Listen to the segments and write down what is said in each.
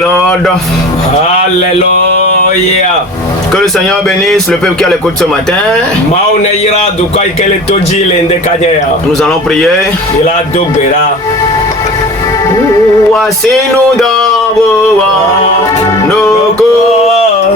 Lord. Alléluia. Que le Seigneur bénisse le peuple qui a l'écoute ce matin. Nous allons prier. Voici nous dans vos voies, nos corps.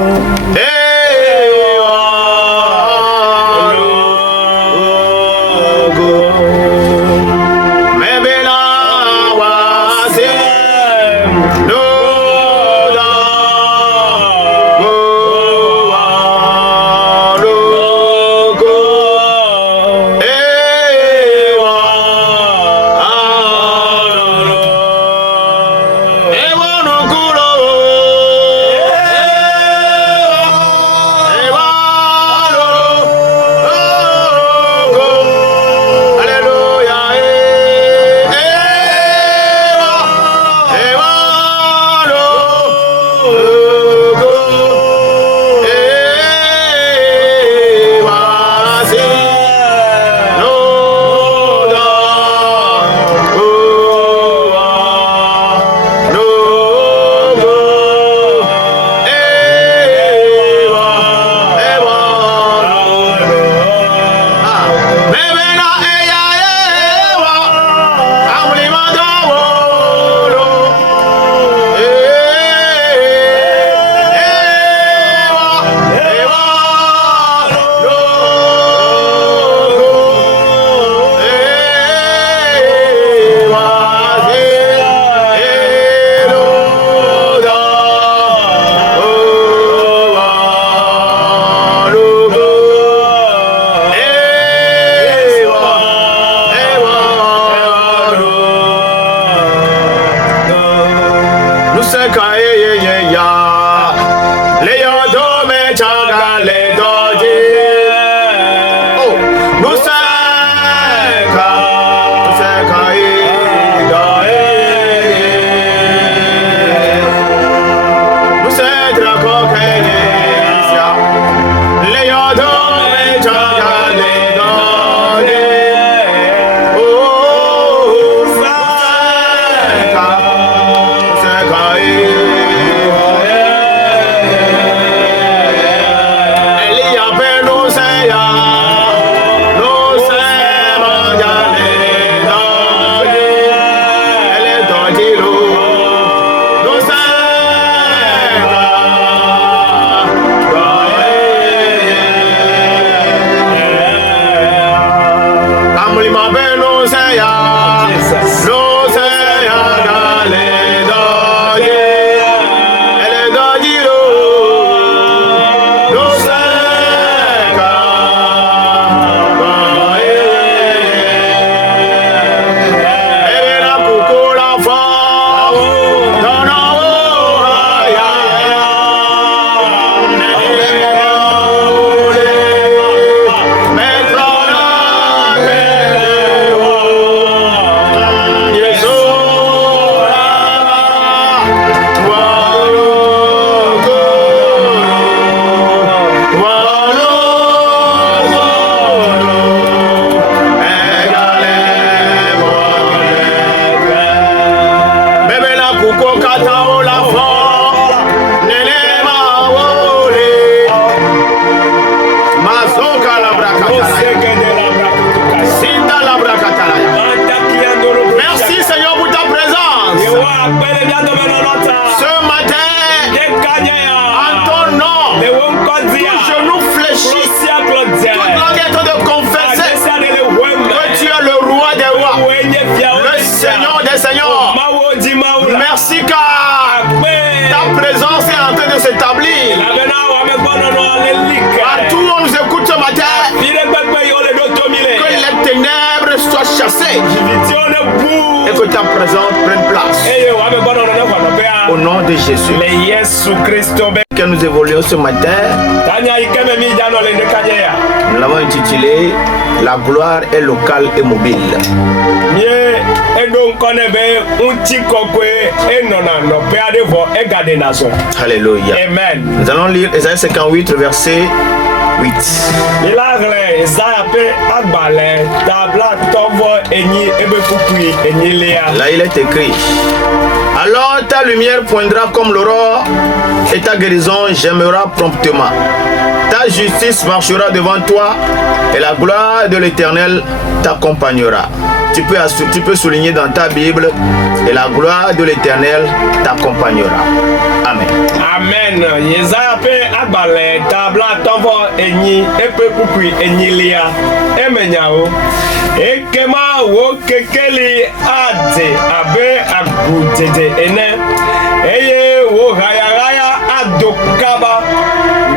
Merci car ta présence est en train de s'établir. Partout où on nous écoute ce matin, que les ténèbres soient chassées et que ta présence prenne place. Au nom de Jésus. Que nous évoluons ce matin, nous l'avons intitulé La gloire est locale et mobile. Alléluia. Amen. Nous allons lire Ésaïe 58, verset 8. Là, il est écrit: à Alors ta lumière poindra comme l'aurore et ta guérison germera promptement. Ta justice marchera devant toi et la gloire de l'Éternel t'accompagnera. Tu peux souligner dans ta Bible, et la gloire de l'Éternel t'accompagnera. Amen. Amen. Yesaya pe agbale tabla tovo enyi epe kukui enyilia emenyao ekema wo kekeli ade abe agutete ene eye wo gaya adokaba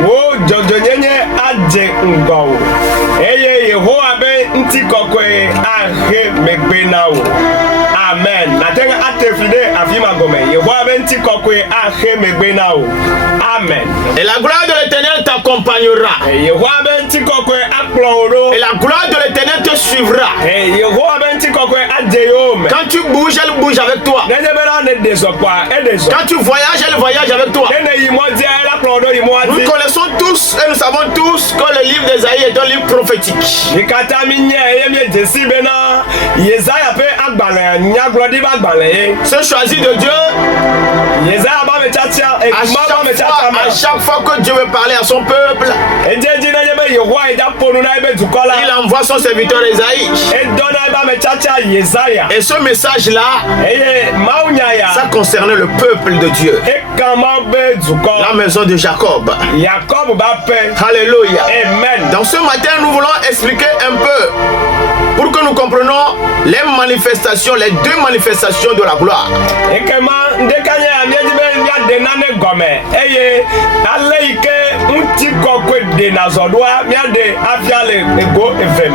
wo jodonyenye ade ngao eye Yehowa be ntikokwe ahe megbenao. Amen. Natenga atefide afima gome. Yehowa be ntikokwe ahe megbenao. Amen. Et la gloire de l'Éternel t'accompagnera. Yehowa be ntikokwe akloro. Et la gloire de l'Éternel te suivra. Yehowa be ntikokwe adeyome. Quand tu bouges, elle bouge avec toi. Quand tu voyages, elle voyage avec toi. Nous connaissons tous et nous savons tous que le livre d'Ésaïe est un livre prophétique. Ce choisi de Dieu, à chaque fois que Dieu veut parler à son peuple, il envoie son serviteur Ésaïe. Et ce message-là, ça concernait le peuple de Dieu, la maison de Jacob. Alléluia. Amen. Donc ce matin, nous voulons expliquer un peu pour que nous comprenions les manifestations, les deux manifestations de la gloire.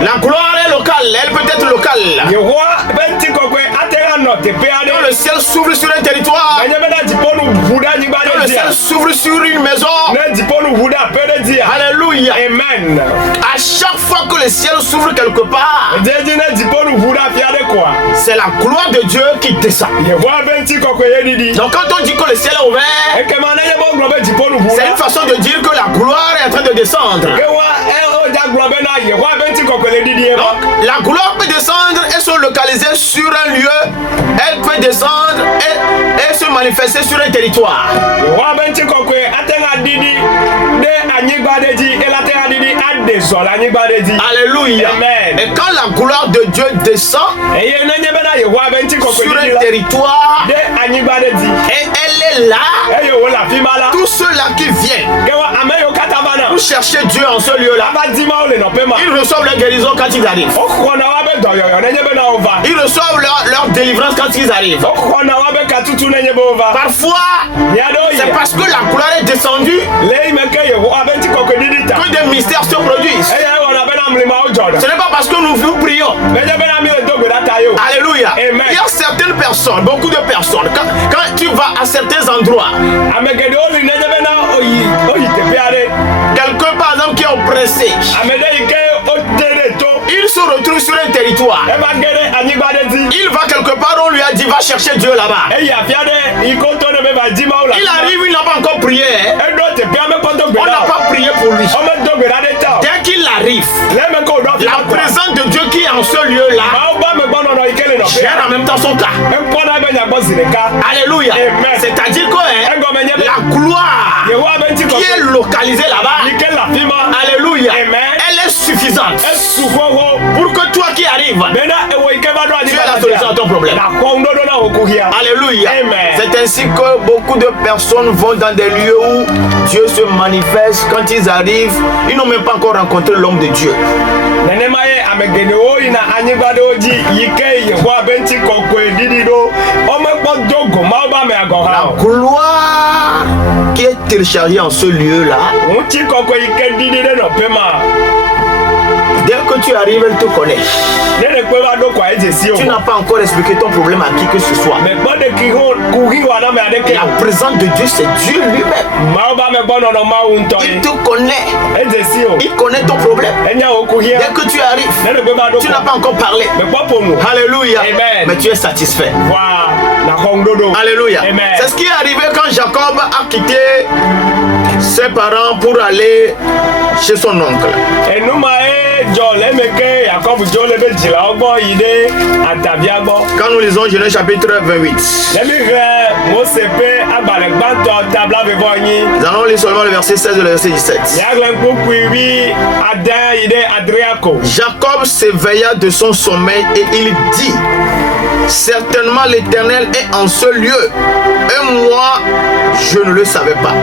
La gloire est locale, elle peut être locale. Quand le ciel s'ouvre sur un territoire, quand le ciel s'ouvre sur une maison, alléluia. Amen. À chaque fois que le ciel s'ouvre quelque part, c'est la gloire de Dieu qui descend. Donc quand on dit que le ciel est ouvert, c'est une façon de dire que la gloire est en train de descendre. Donc, la gloire peut descendre et se localiser sur un lieu. Elle peut descendre et se manifester sur un territoire. Alléluia. Amen. Et quand la gloire de Dieu descend sur un territoire, et elle est là, tous ceux-là qui viennent pour chercher Dieu en ce lieu-là, ils reçoivent leur guérison quand ils arrivent. Ils reçoivent leur délivrance quand ils arrivent. Parfois, c'est parce que la gloire est descendue que des mystères se produisent. Ce n'est pas parce que nous prions. Alléluia. Amen. Il y a certaines personnes, beaucoup de personnes, quand tu vas à certains endroits, quelqu'un par exemple qui est oppressé, il se retrouve sur un territoire. Il va quelque part, on lui a dit va chercher Dieu là-bas. Il arrive, il n'a pas encore prié. On n'a pas prié pour lui. Dès qu'il arrive, la présence de Dieu qui est en ce lieu-là gère en même temps son cas. Alléluia. C'est-à-dire que la gloire qui est localisée là-bas, alléluia, elle est suffisante pour que toi qui arrives, tu aies la solution à ton problème. Alléluia. C'est ainsi que beaucoup de personnes vont dans des lieux où Dieu se manifeste. Quand ils arrivent, ils n'ont même pas encore rencontré l'homme de Dieu. La gloire qui est téléchargée en ce lieu-là, dès que tu arrives, elle te connaît. Tu n'as pas encore expliqué ton problème à qui que ce soit. La présence de Dieu, c'est Dieu lui-même. Il te connaît. Il connaît ton problème. Dès que tu arrives, tu n'as pas encore parlé. Alléluia. Amen. Mais tu es satisfait. Alléluia. C'est ce qui est arrivé quand Jacob a quitté ses parents pour aller chez son oncle. Quand nous lisons Genèse chapitre 28, nous allons lire seulement le verset 16 et le verset 17. Jacob s'éveilla de son sommeil et il dit: certainement l'Éternel est en ce lieu, et moi je ne le savais pas.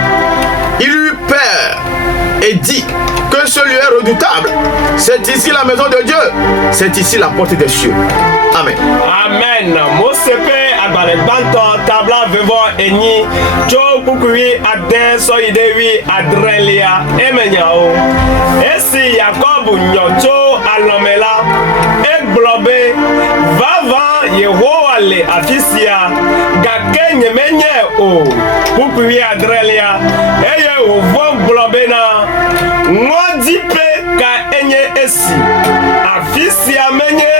Il eut peur et dit que ce lieu est redoutable. C'est ici la maison de Dieu, c'est ici la porte des cieux. Amen. Amen. Mosepe agbalegbanto tabla vevo enyi cho bukui aden so idewi adrelia emenyao. Esi Yakob nyocho alomela eglobe vava Yehowa le afisia gake nyemenye o bukui adrelia eye o vo globe na ngodipe ka enye esi afisia menye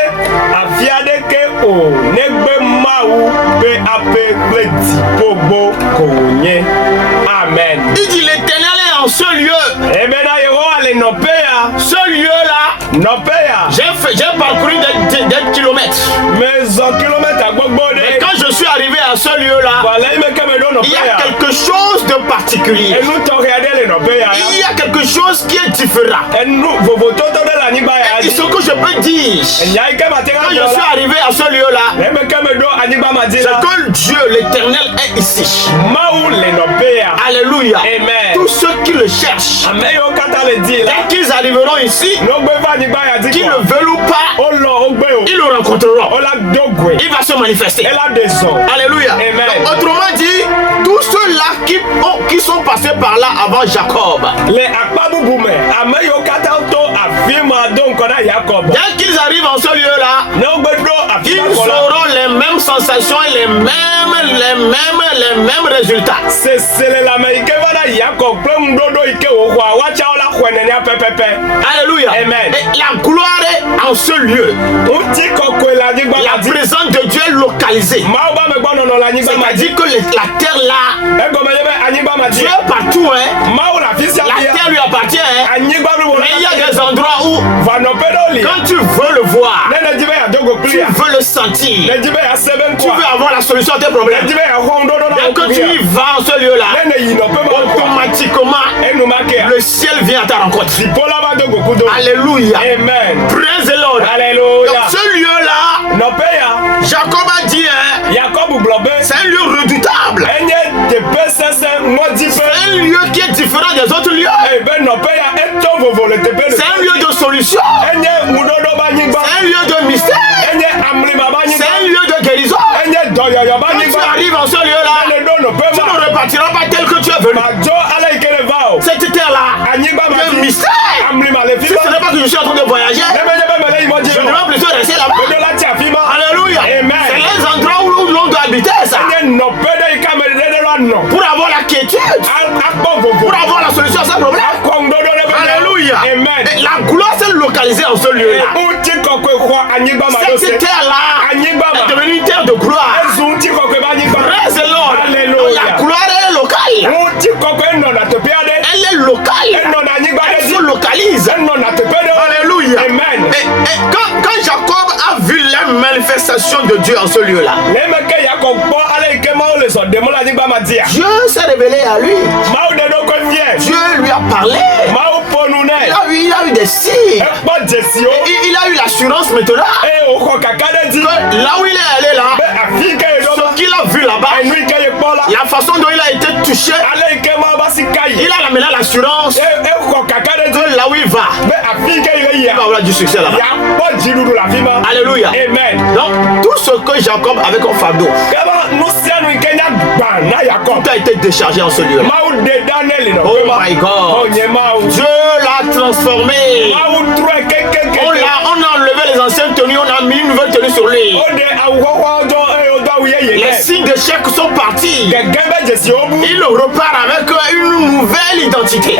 afiadeke o negbe mau pe ape pleti pobo konye. Amen. Il dit l'Éternel est en ce lieu. Et maintenant Yehowa le nopea. Ce lieu-là, nopea. J'ai parcouru des kilomètres. Mais en kilomètres à Gbogbo. Et quand je suis arrivé à ce lieu-là, il y a quelque chose de particulier. Et nous il y a quelque chose qui est différent. Et ce que je peux dire, quand je suis arrivé à ce lieu-là, c'est que Dieu, l'Éternel, est ici. Alléluia. Amen. Tous ceux qui le cherchent, dès qu'ils arriveront ici, qu'ils le veulent ou pas, ils le rencontreront. Il va se manifester. Alléluia. Amen. Donc, autrement dit, tous ceux-là qui sont passés par là avant Jacob, dès qu'ils arrivent en ce lieu-là, ils auront les mêmes sensations et les mêmes résultats. Alléluia. Amen. Et la gloire est en ce lieu. La présence de Dieu est localisée. C'est-à-dire que la terre là, Dieu est partout, hein. La terre lui appartient, hein. Mais il y a des endroits où, quand tu veux le voir, tu veux le sentir, tu veux avoir la solution à tes problèmes, dès que tu y vas en ce lieu-là, automatiquement, le ciel vient à ta rencontre. Alléluia. Amen. Praise the Lord. Alléluia. Donc ce lieu-là, Jacob a dit, hein, c'est un lieu redoutable. C'est un lieu qui est différent des autres lieux. C'est un lieu de solution. C'est un lieu de mystère. C'est un lieu de guérison. Quand tu arrives en ce lieu-là, tu ne repartiras pas tel que tu es venu. Cette terre-là, le mystère. Si ce n'est pas que je suis en train de voyager, je devrais plutôt rester là-bas. Alléluia. C'est les endroits où l'on doit habiter, ça. Pour avoir la quiétude, pour avoir la solution à ce problème. Alléluia. Amen. Et la gloire s'est localisée en ce lieu-là. Cette terre-là est devenue une terre de gloire. Praise the Lord. La gloire est locale. Elle est locale. Elle se localise. Alléluia. Amen. Et quand Jacob a vu la manifestation de Dieu en ce lieu-là, Dieu s'est révélé à lui. Dieu lui a parlé. Il a eu des signes. Il a eu l'assurance maintenant que là où il est allé là, ce qu'il a vu là-bas, la façon dont il a été touché, il a maintenant l'assurance que là où il va avoir du succès là-bas. Alléluia. Amen. Donc tout ce que Jacob avait comme fardeau, tout a été déchargé en ce lieu. Oh my God. Dieu l'a transformé. On a enlevé les anciennes tenues, on a mis une nouvelle tenue sur lui. Les signes d'échec sont partis. Il repart avec une nouvelle identité.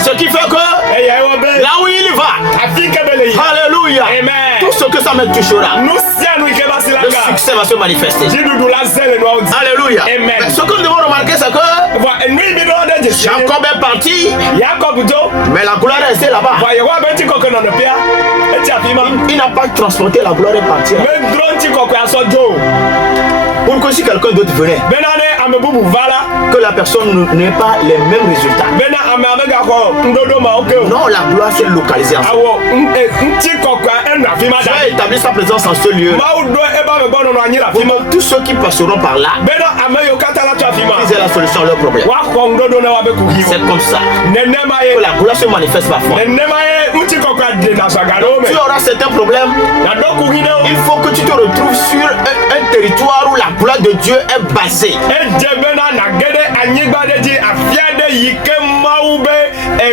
Ce qui fait que là où il va, alléluia, tout ce que ça me touchera, le succès va se manifester. Alléluia. Mais ce que nous devons remarquer, c'est que Jacob est parti, Jacob do. mais la gloire est restée là-bas. Wa yewa be ti koko na no pia. Eti afima. Il n'a pas transporté la gloire est partie. Me drone ti koko aso jo. Pour que si quelqu'un d'autre venait, Benane ame bubu vala. que la personne n'ait pas les mêmes résultats. Bena ame amega ko ndodo ma oke. Non, la gloire s'est localisée en ce Awo nti koko en afima Dieu da. a établi sa présence en ce lieu. Ma udo eba me bono no anyi la Pour afima. que tous ceux qui passeront par là, Bena ame yo kata la tu afima. ils aient la solution à leurs problèmes. Wa ko ndodo na wa be kuhi. C'est comme ça Nenema que ye. la gloire se manifeste parfois. Nenema ye nti koko de na sagano me. Tu auras certains problèmes. Na do kuhi na. Il faut que tu te retrouves sur un territoire où la gloire de Dieu est basée. Ejebena na gede anyigba de ji afiade yike maube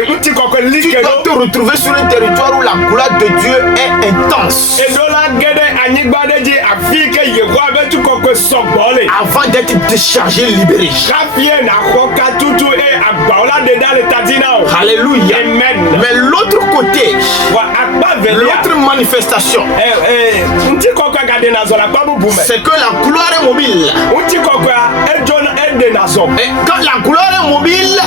nti koko Tu like dois do. te retrouver sur un territoire où la gloire de Dieu est intense. Edola gede anyigba de ji afike yekwa be tu koko sogbole. Avant d'être déchargé, libéré. Kafie na koka tutu agbaola de dale tatina o. Alléluia. Amen. Mais l'autre côté, Wa akba velia. l'autre manifestation, Nti koko gade na zola babu bume. c'est que la gloire est mobile. Nti koko ejona ede na zo. Et quand la gloire est mobile,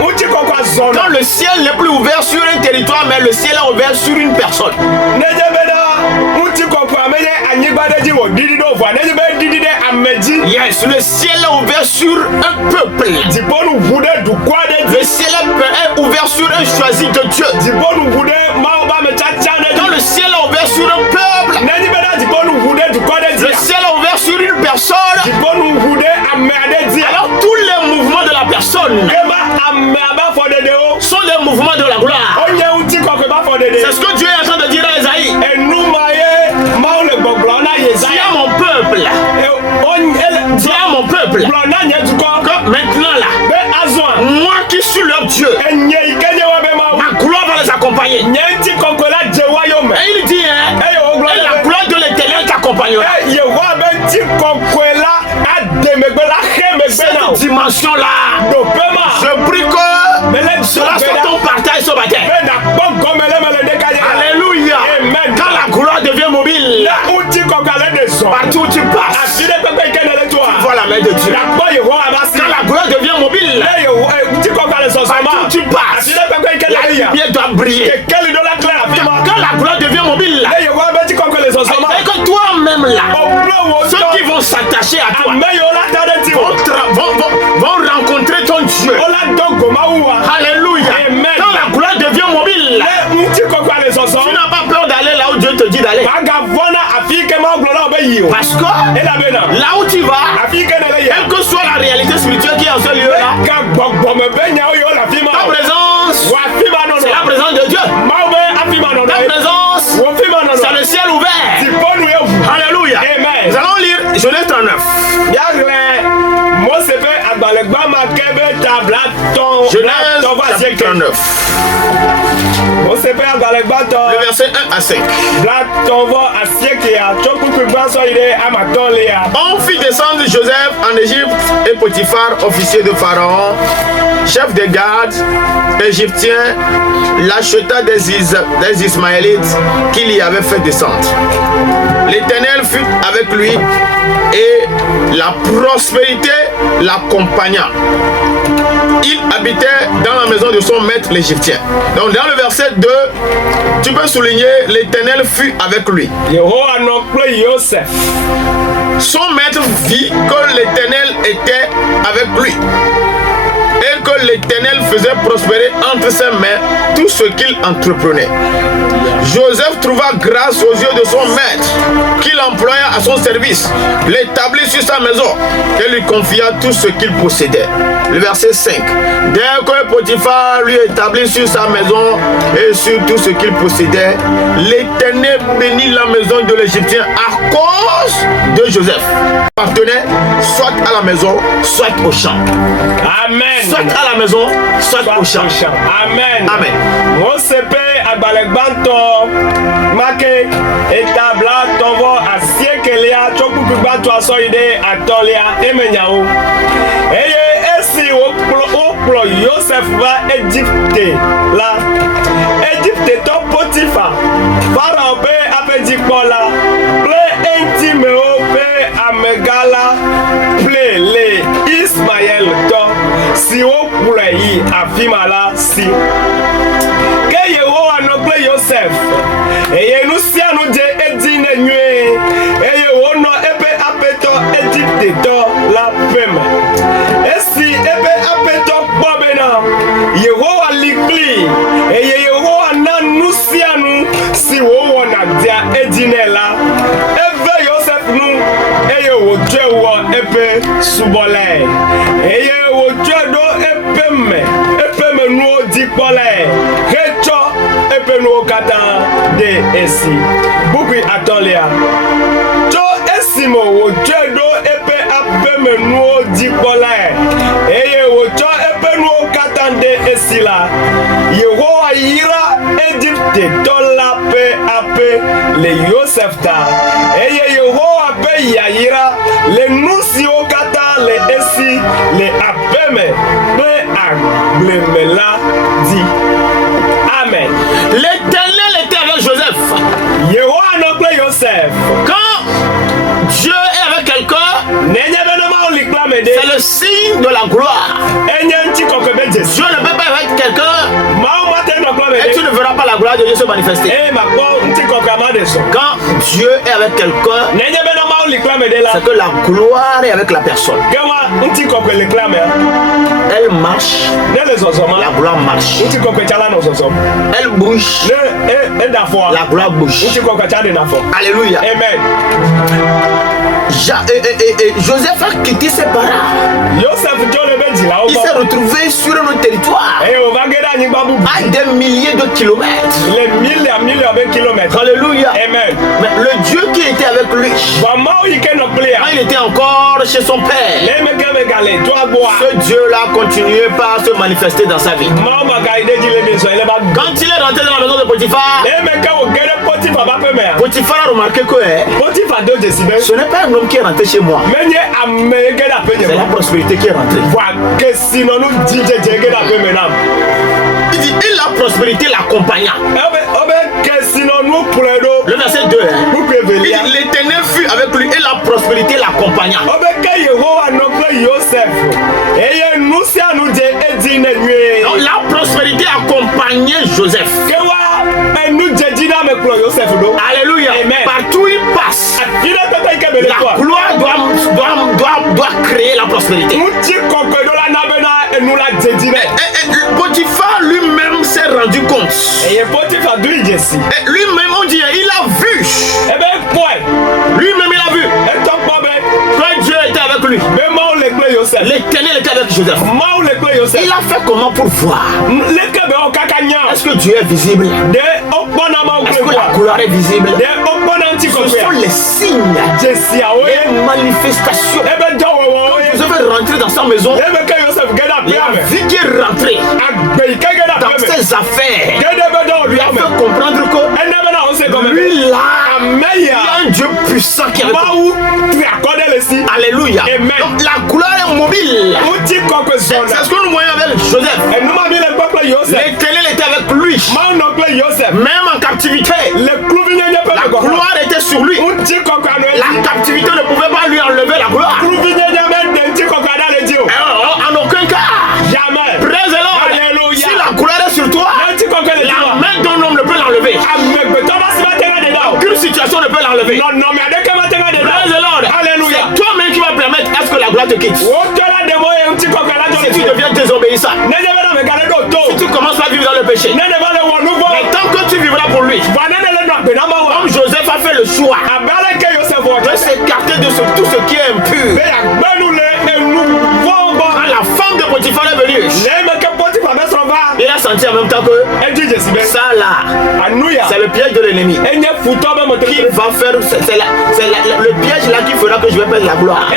Nti koko zona. quand le ciel n'est plus ouvert sur un territoire, mais le ciel est ouvert sur une personne. Nejebena nti koko ameye anyigba de ji wo didi do vo. Nejebe didi de ameji. Yes, le ciel est ouvert sur un peuple. Dibonu vude du kwa de Le ciel est ouvert sur un choisi de Dieu. Dibonu vude maoba me chacha de Quand le ciel est ouvert sur un peuple, Nejebena dibonu vude du kwa de le ciel est ouvert sur une personne, Dibonu vude amade di. alors tous les mouvements de la personne Keba amaba for de o. sont des mouvements de la gloire. Onye nti koko ba for de. C'est ce que Dieu est en train de dire à Esaïe. Enumaye maule gbogbo na Dis Yesaya. à mon peuple, dis à mon peuple, Blona nye du ko. que maintenant là, Be azwa. moi qui suis leur Dieu, Enye ikenye wa be ma. ma gloire va les accompagner. Nye nti koko la jewa yo me. Et il dit, hein, Eye o et la gloire. gloire de l'éternel t'accompagnera. Ye wa be nti koko la ademegbe la khemegbe na. Cette dimension-là, Do pema. je prie que cela soit ton partage ce matin. Be na bongo mele mele de kanye. Alléluia. Amen. Quand la gloire devient mobile, La uti koko la de so. partout où tu passes, Aside pepe kenele tu toi. vois la main de Dieu. La boy ho abasi. Quand la gloire devient mobile, Eye o uti koko la so sama. partout où tu passes, Aside pepe la kenele ya. lumière doit briller. Quel do la claire afima. Quand la gloire devient mobile, Eye wa be ti koko le so sama. c'est que toi-même là, Oblo wo ceux qui vont s'attacher à toi Ameyo la tade ti wo. vont rencontrer ton Dieu. Ola dogo mawa. Alléluia. Amen. Quand la gloire devient mobile, Le uti koko le so so. tu n'as pas peur d'aller là où Dieu te dit d'aller. Agavona afike ma oglo na be yi o. Parce que Ela be na. là où tu vas, Afike na le ya. quelle que soit la réalité spirituelle qui est en ce lieu-là, Ka gbogbo me be nya o yo la fima. ta présence, Wa fima no c'est la no. présence de Dieu. Ma be afima no no. Ta présence, Wo fima no c'est no. le ciel ouvert. Ti ponu ye wu. Alléluia. Amen. Nous allons lire Genèse 39. Yagle Mose pe agbalegba ma kebe tabla ton. Genèse chapitre 39. Mose pe agbalegba ton. Le verset 1 à 5. Bla ton vo asieke ya. Choku kugba so ide amaton le ya. On fit descendre Joseph en Égypte et Potiphar, officier de Pharaon, chef des gardes égyptiens, l'acheta des Ismaélites qu'il y avait fait descendre. L'Éternel fut avec lui et la prospérité l'accompagna. Il habitait dans la maison de son maître l'Égyptien. Donc dans le verset 2, tu peux souligner l'Éternel fut avec lui. Yehowa no kple Yosef. Son maître vit que l'Éternel était avec lui et que l'Éternel faisait prospérer entre ses mains tout ce qu'il entreprenait. Joseph trouva grâce aux yeux de son maître, qu'il employa à son service, l'établit sur sa maison et lui confia tout ce qu'il possédait. Le verset 5. Dès que Potiphar lui établit sur sa maison et sur tout ce qu'il possédait, l'Éternel bénit la maison de l'Égyptien à cause de Joseph. Appartenait soit à la maison, soit au champ. Amen. Soit à la maison, soit au champ. Amen. Amen. Mose pe agbalegbanto make etabla tovo asiekelia chokukugbanto asoide atolia emenyawo. Eye esi okplo Yosef va Égypte la. Égypte to Potiphar. Pharaon pe apedikpola. Ple intime o pe amegala. Ple le Ismaël to. Si okplo yi li afima la si. Ke Yehowa no kple Yosef. Eye nu sia nu de edi ne nyue. Eye wono ebe apeto Egypte to la peme. Esi ebe apeto bobena. Yehowa likli. Eye Yehowa na nu sia nu si wo na dia edi ne la. Eve Yosef nu eye wo je wo ebe subole. Eye wo je do epeme nu dipole. Hecho ebe nu kata de esi. Buki atolia. To esimo wo je do ebe apeme nu dipole. Eye wo cho ebe nu kata de esi la. Yehowa ira Egypte dola pe ape le Yosef ta. Eye Yehowa pe yayira le nusi o kata le esi le apeme pe aglemela di. Amen. L'Éternel était avec Joseph. Yehowa no kple Yosef. Quand Dieu est avec quelqu'un, c'est le signe de la gloire. Dieu ne peut pas être avec quelqu'un et tu ne verras pas la gloire de Dieu se manifester. Quand Dieu est avec quelqu'un, c'est que la gloire est avec la personne. Elle marche, la gloire marche. Elle bouge, la gloire bouge. Alléluia. Amen. Joseph a quitté ses parents. Il s'est retrouvé sur un territoire à des milliers de kilomètres. Alléluia. Amen. Mais le Dieu qui était avec lui, quand il était encore chez son père, ce Dieu-là continuait pas à se manifester dans sa vie. Quand il est rentré dans la maison de Potiphar, Potiphar a remarqué que ce n'est pas un homme qui est rentré chez moi, c'est la prospérité qui est rentrée. Il dit, et la prospérité l'accompagna. Le verset 2, il dit, l'Éternel fut avec lui et la prospérité l'accompagna. Donc la prospérité accompagnait Joseph. Alléluia. Amen. Partout il passe, la gloire doit créer la prospérité. Potiphar lui-même s'est rendu compte. Et lui-même, on dit, il a vu. Lui-même, il a vu. Quand Dieu était avec lui, l'Éternel était avec Joseph. Il a fait comment pour voir? Est-ce que Dieu est visible? Est-ce que la gloire est visible? Ce sont les signes, les manifestations. Vous avez rentré dans sa maison. La vie qui est rentrée dans ses affaires lui a fait comprendre que lui là, il y a un Dieu puissant qui est avec lui. Alléluia. Donc la gloire est mobile. C'est ce que nous voyons avec Joseph. L'Éternel était avec lui. Même en captivité, la gloire était sur lui. La captivité ne pouvait pas lui enlever la gloire. En aucun cas. Jamais. Praise the Lord. Alléluia. Si la gloire est sur toi, la main d'un homme ne peut l'enlever. Aucune situation ne peut l'enlever. Praise the Lord. Alléluia. C'est toi-même qui va permettre à ce que la gloire te quitte. Si tu deviens désobéissant, si tu commences à vivre dans le péché, mais tant que tu vivras pour lui, comme Joseph a fait le choix de s'écarter de tout ce qui est impur. Quand la femme de Potiphar est venue, il a senti en même temps que ça là, c'est le piège de l'ennemi qui va faire, c'est le piège là qui fera que je vais perdre la gloire.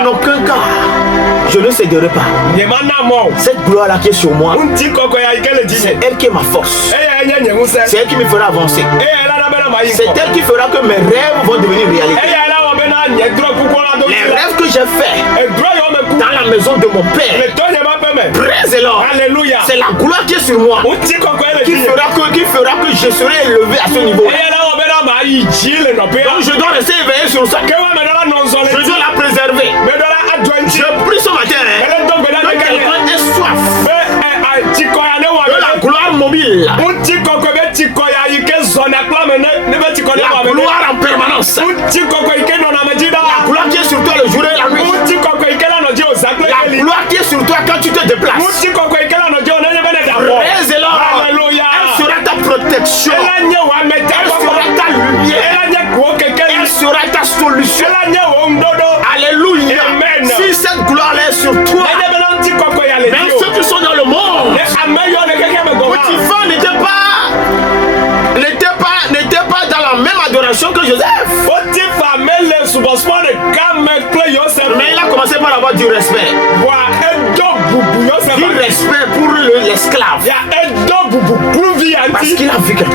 En aucun cas, je ne céderai pas. Cette gloire là qui est sur moi, c'est elle qui est ma force. C'est elle qui me fera avancer. C'est elle qui fera que mes rêves vont devenir réalité. Les rêves que j'ai faits dans la maison de mon père, praise the Lord. Alléluia. C'est la gloire qui est sur moi qui fera que je serai élevé à ce niveau. Donc je dois rester éveillé sur ça. Je dois la préserver. Je prie ce matin.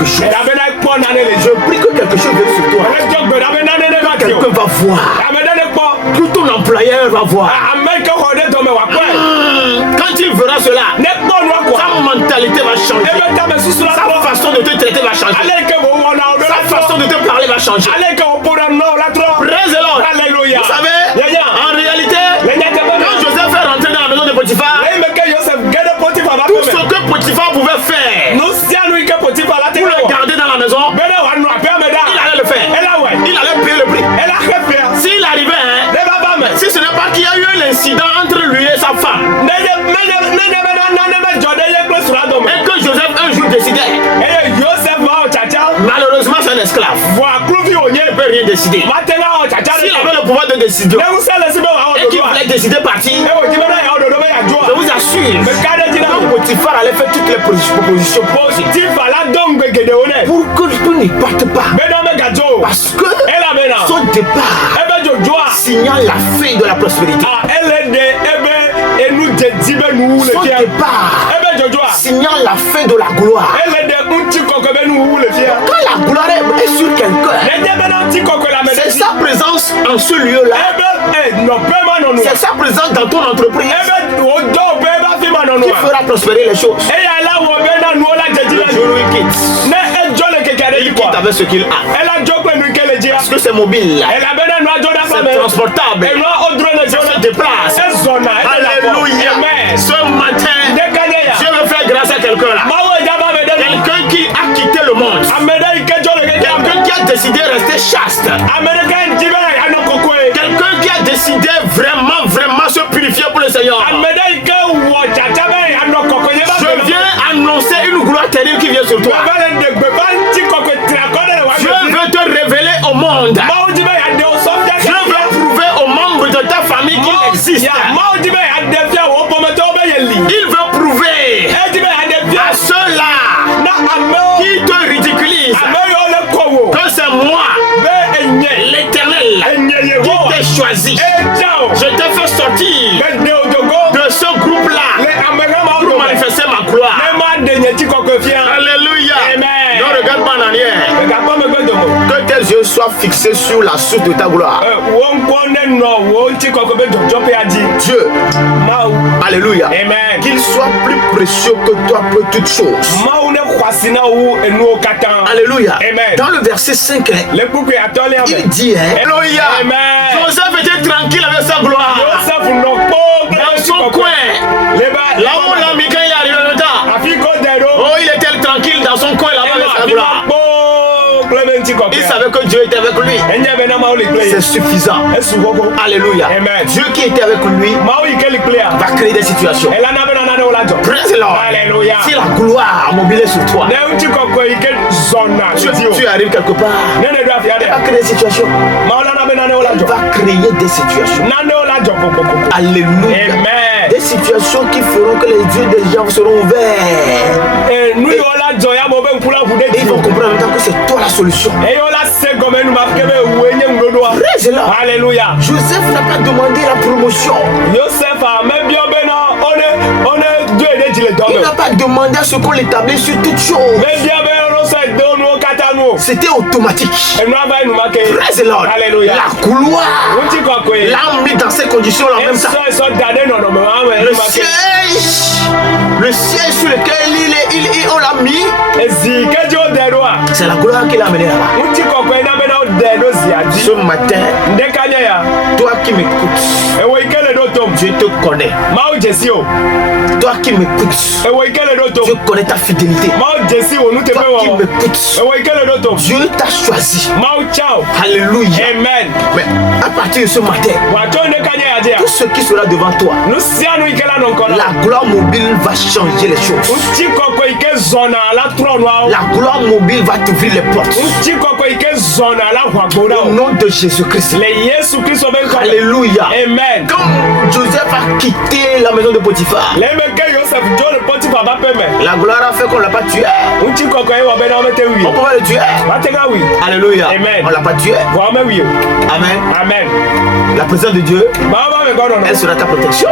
quelque chose. Je prie que quelque chose vienne sur toi. Quelqu'un va voir. Tout ton employeur va voir. Quand il verra cela, sa mentalité va changer. Sa façon de te traiter va changer. Sa façon de te parler va changer. Praise the Lord. Vous savez, en réalité, quand Joseph est rentré dans la maison de Potiphar, tout ce que Potiphar pouvait faire pour le garder dans la maison, il allait le faire. Il allait payer le prix. S'il arrivait, si ce n'est pas qu'il y a eu un incident entre lui et sa femme, et que Joseph un jour décidait, malheureusement c'est un esclave, il ne peut rien décider. S'il avait le pouvoir de décider et qu'il voulait décider partir, je vous assure que Potiphar allait faire toutes les propositions positives pour que tout ne parte pas, parce que son départ signale la fin de la prospérité. Son départ signale la fin de la gloire. Quand la gloire est sur quelqu'un, c'est sa présence en ce lieu-là, c'est sa présence dans ton entreprise qui fera prospérer les choses. Le jour où il quitte avec ce qu'il a, parce que c'est mobile, c'est transportable, ça se déplace. Alléluia. Ce matin, Dieu veut faire grâce à quelqu'un là. Quelqu'un qui a quitté le monde. Quelqu'un qui a décidé de rester chaste. Quelqu'un qui a décidé vraiment se purifier pour le Seigneur. Je viens annoncer une gloire terrible qui vient sur toi. Dieu veut te révéler au monde. Dieu veut prouver aux membres de ta famille qu'il existe. Il veut prouver à ceux-là qui te ridiculisent que c'est moi, l'Éternel, qui t'ai choisi. Je t'ai fait sortir de ce groupe-là pour manifester ma gloire. Alléluia. Ne regarde pas en arrière. Que tes yeux soient fixés sur la source de ta gloire. Dieu. Alléluia. Qu'il soit plus précieux que toi pour toutes choses. Alléluia. Dans le verset 5, il dit, Alléluia. Joseph était tranquille avec sa gloire. Dans son coin. Là où l'ami quand il est arrivé le temps. Oh, il était tranquille dans son coin là-bas avec sa gloire. Il savait que Dieu était avec lui. C'est suffisant. Alléluia. Dieu qui était avec lui va créer des situations. Praise the Lord. Si la gloire mobilisée sur toi, tu arrives quelque part, elle va créer des situations. Elle va créer des situations. Alléluia. Des situations qui feront que les yeux des gens seront ouverts. Et ils vont comprendre en même temps que c'est toi la solution. Praise the Lord. Alléluia. Joseph n'a pas demandé la promotion. Il n'a pas demandé à ce qu'on l'établisse sur toute chose. C'était automatique. Praise the Lord. Alléluia. La gloire l'a mis dans ces conditions-là en même temps. Le siège sur lequel on l'a mis, c'est la gloire qu'il a amené là-bas. Ce matin, toi qui m'écoutes, Dieu te connaît. Toi qui m'écoutes, Dieu connaît ta fidélité. Toi qui m'écoutes, Dieu t'a choisi. Alléluia. Amen. Mais à partir de ce matin, tout ce qui sera devant toi, la gloire mobile va changer les choses. La gloire mobile va t'ouvrir les portes. Au nom de Jésus-Christ. Alléluia. Amen. Quand Joseph a quitté la maison de Potiphar, La gloire a fait qu'on ne l'a pas tué. On pouvait le tuer. Alléluia. On ne l'a pas tué. Amen. Amen. La présence de Dieu, elle sera ta protection.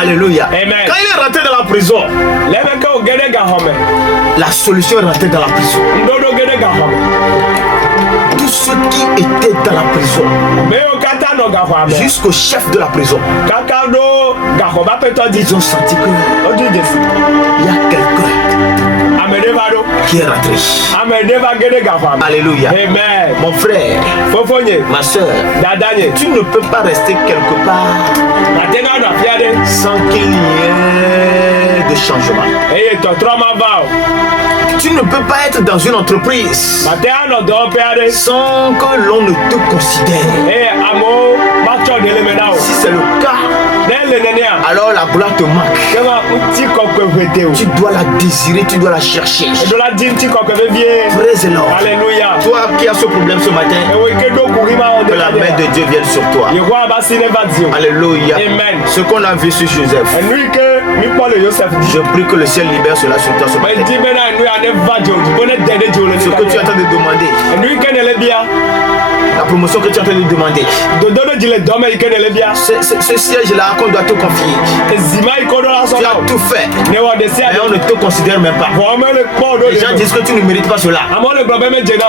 Alléluia. Amen. Quand il est rentré dans la prison, la solution est rentrée dans la prison. Tous ceux qui étaient dans la prison, jusqu'au chef de la prison, ils ont senti que il y a quelqu'un qui est rentré. Alléluia. Amen. Mon frère, ma soeur, tu ne peux pas rester quelque part sans qu'il y ait de changement. Tu ne peux pas être dans une entreprise sans que l'on ne te considère. Si c'est le cas, alors la gloire te manque. Tu dois la désirer, tu dois la chercher. Praise-le. Alléluia. Toi qui as ce problème ce matin, que la main de Dieu vienne sur toi. Alléluia. Amen. Ce qu'on a vu sur Joseph, je prie que le ciel libère cela sur toi ce matin. Ce que tu es en train de demander, la promotion que tu es en train de demander, ce siège-là qu'on doit te confier, tu as tout fait, mais on ne te considère même pas. Les gens disent que tu ne mérites pas cela.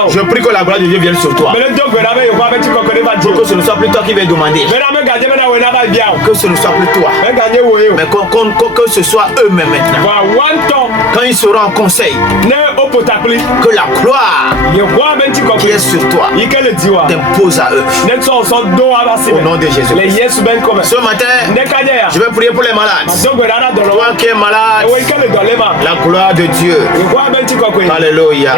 Je prie que la gloire de Dieu vienne sur toi. Que ce ne soit plus toi qui viens demander, que ce ne soit plus toi, mais que ce soit eux-mêmes maintenant. Quand ils seront en conseil, que la gloire qui est sur toi t'impose à eux. Au nom de Jésus. Ce matin, je vais prier pour les malades. Toi qui es malade, la gloire de Dieu. Alléluia.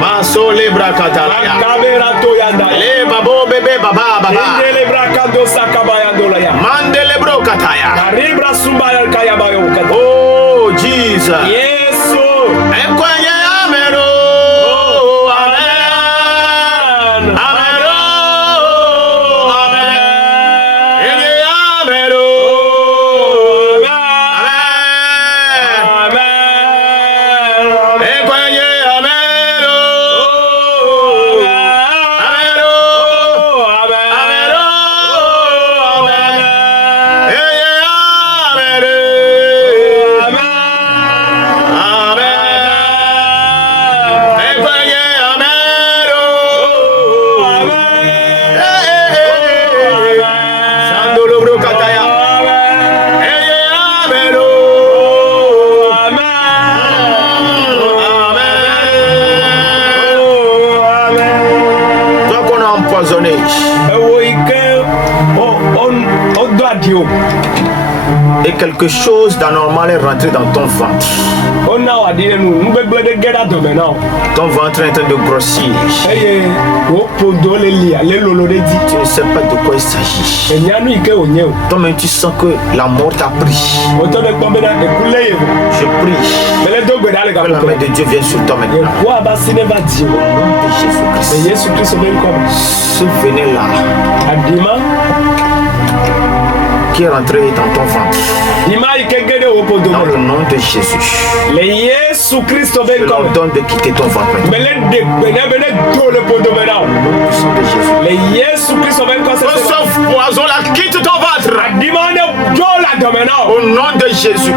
Maso lebra katalaya. Le babo bébé baba baba. Mandele bro kataya. Oh Jesus. Ekwenye amero. Amen. Amero. Amen. Enye amero. Amen. Ekwenye amero. Amero. Amero. Amen. Enye amero. Et quelque chose d'anormal est rentré dans ton ventre. Ton ventre est en train de grossir. Tu ne sais pas de quoi il s'agit. Toi-même tu sens que la mort t'a pris. Je prie que la main de Dieu vienne sur toi maintenant. Au nom de Jésus-Christ. Ce venin-là qui est rentré dans ton ventre, dans le nom de Jésus, je leur donne de quitter ton ventre. Au nom de Jésus. Ce poison-là quitte ton ventre. Au nom de Jésus.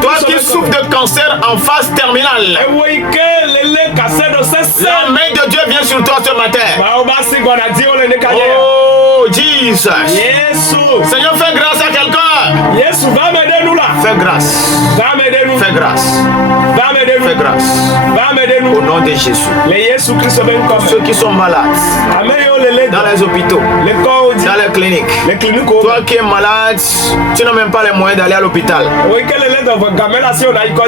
Toi qui souffres de cancer en phase terminale, la main de Dieu vient sur toi ce matin. Oh Jesus. Seigneur, fais grâce à quelqu'un. Fais grâce. Fais grâce. Fais grâce. Au nom de Jésus. Ceux qui sont malades dans les hôpitaux, dans les cliniques, toi qui es malade, tu n'as même pas les moyens d'aller à l'hôpital.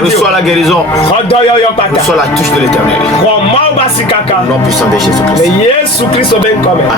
Reçois la guérison. Reçois la touche de l'Éternel. Au nom puissant de Jésus-Christ. Amen.